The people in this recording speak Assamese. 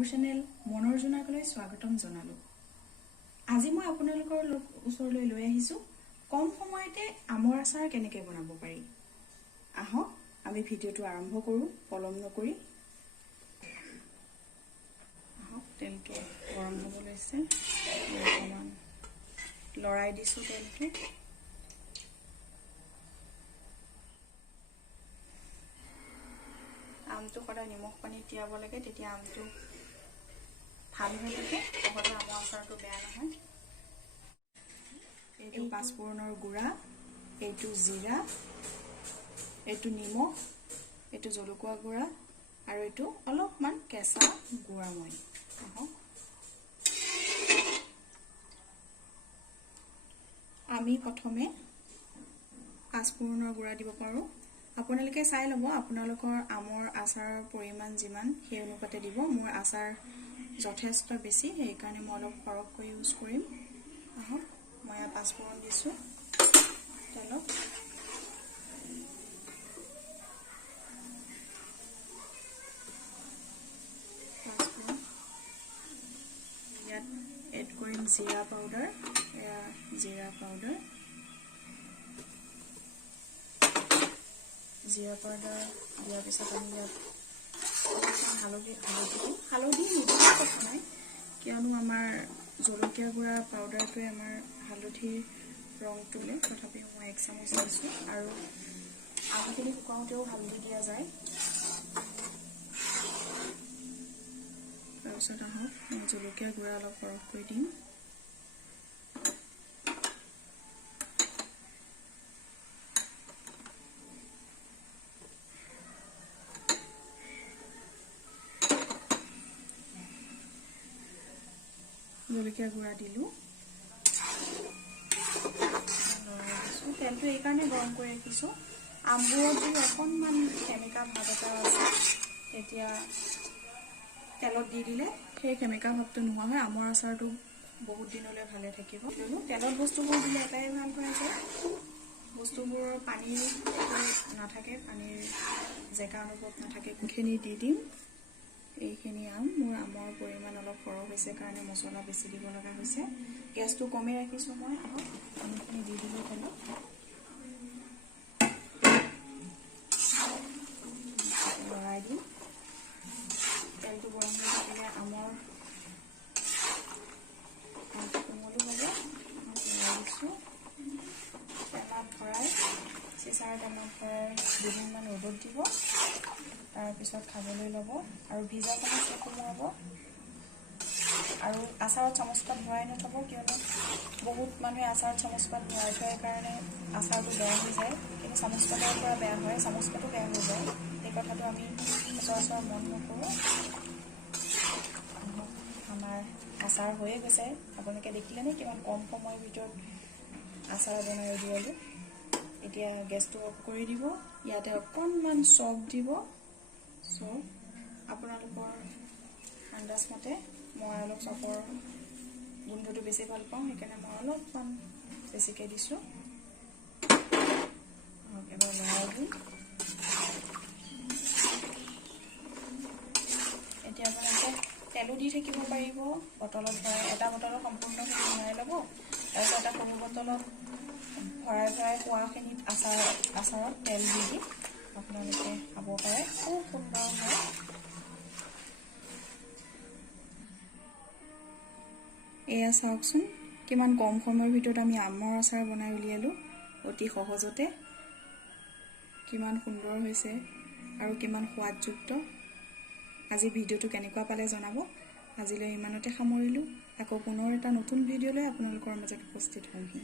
মোৰ চেনেল মনৰ জোনাকলৈ স্বাগতম জনালো। আজি মই আপোনালোকৰ ওচৰলৈ লৈ আহিছো কম সময়তে আমৰ আচাৰ কেনেকৈ বনাব পাৰি। আহক আমি ভিডিঅ'টো আৰম্ভ কৰো পলম নকৰি। আহক তেলটো গৰম হ'ব লৈছে, অকণমান লৰাই দিছো তেলটো। আমটো সদায় নিমখ পানীত তিয়াব লাগে, তেতিয়া আমটো ভাল হৈ থাকে, সহজে আমৰ আচাৰটো বেয়া নহয়। এইটো পাঁচফোৰণৰ গুড়া, এইটো জিৰা, এইটো নিমখ, এইটো জলকীয়া গুড়া আৰু এইটো অলপমান কেঁচা গুড়ামৰি। আমি প্ৰথমে পাঁচফোৰণৰ গুড়া দিব পাৰোঁ। আপোনালোকে চাই ল'ব আপোনালোকৰ আমৰ আচাৰৰ পৰিমাণ যিমান সেই অনুপাতে দিব। মোৰ আচাৰ যথেষ্ট বেছি, সেইকাৰণে মই অলপ সৰহকৈ ইউজ কৰিম। আহক মই পাঁচফোৰণ দিছোঁ তেলত। পাঁচফোৰণ ইয়াত এড কৰিম জিৰা পাউডাৰ, এয়া জিৰা পাউডাৰ। জিৰা পাউডাৰ দিয়াৰ পিছত আমি ইয়াত হালধি নিদিলে কথা নাই, কিয়নো আমাৰ জলকীয়া গুড়া পাউডাৰটোৱে আমাৰ হালধিৰ ৰং তোলে। তথাপিও মই 1 চামুচ দিছোঁ আৰু আলুখিনি শুকাওঁতেও হালধি দিয়া যায়। তাৰপিছত আহক মই জলকীয়া গুড়া অলপ সৰহকৈ দিম। জলকীয়া গুড়া দিলোঁ, তেলটো এইকাৰণে গৰম কৰি ৰাখিছোঁ। আমবোৰত যদি অকণমান সেমেকা ভাৱ এটা আছে, তেতিয়া তেলত দি দিলে সেই সেমেকা ভাৱটো নোহোৱা হয়, আমৰ আচাৰটো বহুত দিনলৈ ভালে থাকিব। কিয়নো তেলত বস্তুবোৰ দিলে এটাই ভাল হয় যে বস্তুবোৰৰ পানীৰ নাথাকে, পানীৰ জেগা অনুভৱ নাথাকে। এইখিনি দি দিম। এইখিনি মোৰ আমৰ পৰিমাণ অলপ সৰহ হৈছে কাৰণে মছলা বেছি দিব লগা হৈছে। গেছটো কমেই ৰাখিছোঁ মই। আহক আমখিনি দি দিলোঁ তেলত। লৰাই দিম। তেলটো গৰম হৈ থাকিলে আমৰ কোমলো হ'ব। লৰাই দিছোঁ। টেমাত ভৰাই, চিচাৰ টেমাত ভৰাই দুদিনমান ৰ'দত দিব। তাৰপিছত খাবলৈ ল'ব আৰু ভিজা পানীত সোমোৱাব। আৰু আচাৰত চামুচপাত ভৰাই নথ'ব, কিয়নো বহুত মানুহে আচাৰত চামুচপাত ভৰাই থোৱাৰ কাৰণে আচাৰটো বেয়া হৈ যায়, কিন্তু চামুচপাতৰ পৰা বেয়া হয়, চামুচপাতো বেয়া হৈ যায়। সেই কথাটো আমি সচৰাচৰ মন নকৰোঁ। আমাৰ আচাৰ হৈয়ে গৈছে। আপোনালোকে দেখিলেনে কিমান কম সময়ৰ ভিতৰত আচাৰ বনাই উলিয়ালোঁ। এতিয়া গেছটো অফ কৰি দিব। ইয়াতে অকণমান চফ দিব। চফ আপোনালোকৰ আন্দাজ মতে, মই অলপ চফৰ গোন্ধটো বেছি ভাল পাওঁ, সেইকাৰণে মই অলপমান বেছিকৈ দিছোঁ। এবাৰ লৰাই দিম। এতিয়া আপোনালোকে তেলো দি থাকিব পাৰিব। বটলত ভৰাই, এটা বটলত সম্পূৰ্ণখিনি ভৰাই ল'ব। তাৰপিছত এটা সৰু বটলত ভৰাই খোৱাখিনিত আচাৰত তেল দি আপোনালোকে খাব পাৰে। খুব সুন্দৰ হয়। এয়া চাওকচোন, কিমান কম সময়ৰ ভিতৰত আমি আমৰ আচাৰ বনাই উলিয়ালোঁ অতি সহজতে। কিমান সুন্দৰ হৈছে আৰু কিমান সোৱাদযুক্ত। আজি ভিডিঅ'টো কেনেকুৱা পালে জনাব। আজিলৈ ইমানতে সামৰিলোঁ। আকৌ পুনৰ এটা নতুন ভিডিঅ' লৈ আপোনালোকৰ মাজত উপস্থিত হ'মহি।